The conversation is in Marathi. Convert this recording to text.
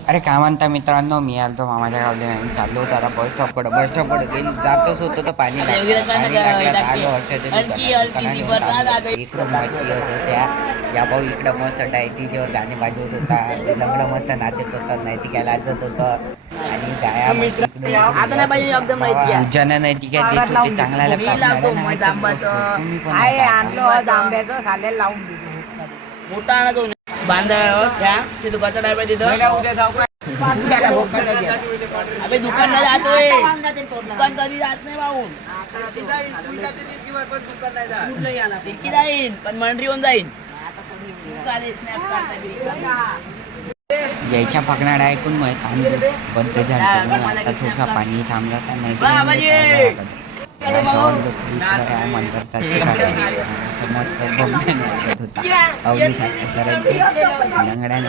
अरे काय म्हणता मित्रांनो, मी आलतो मामाच्या गावले आणि चाललो होतो आता बस स्टॉपकडे गेली जातच होतो तर पाणी लागलं तर आलो हर्षाच्या दुकानात इकडं म्हशी होत्या या भाऊ इकडं मस्त टायटीच्यावर गाणे वाजवत होता, लंगडं मस्त नाचत होतं, नाही ती काय लाजत होतं आणि गाया म्हशी ज्यांना नाही ती काय देत होते चांगल्याला तुम्ही पण आंब्याचं खाल्लेलं लावून मोठा आणतो बांधा ते दुकानचा डायबा तिथं अबे दुकान नाही जातोय, दुकान कधी जात नाही भाऊ, जाईन पण मंडरी होऊन जाईन यायच्या पकडाड ऐकून मग काम बंद झालं आता थोडसा पाणी थांबला तर नाही मंदिरचा मस्त बघ होती अवली सारखं करायची लंगड्याने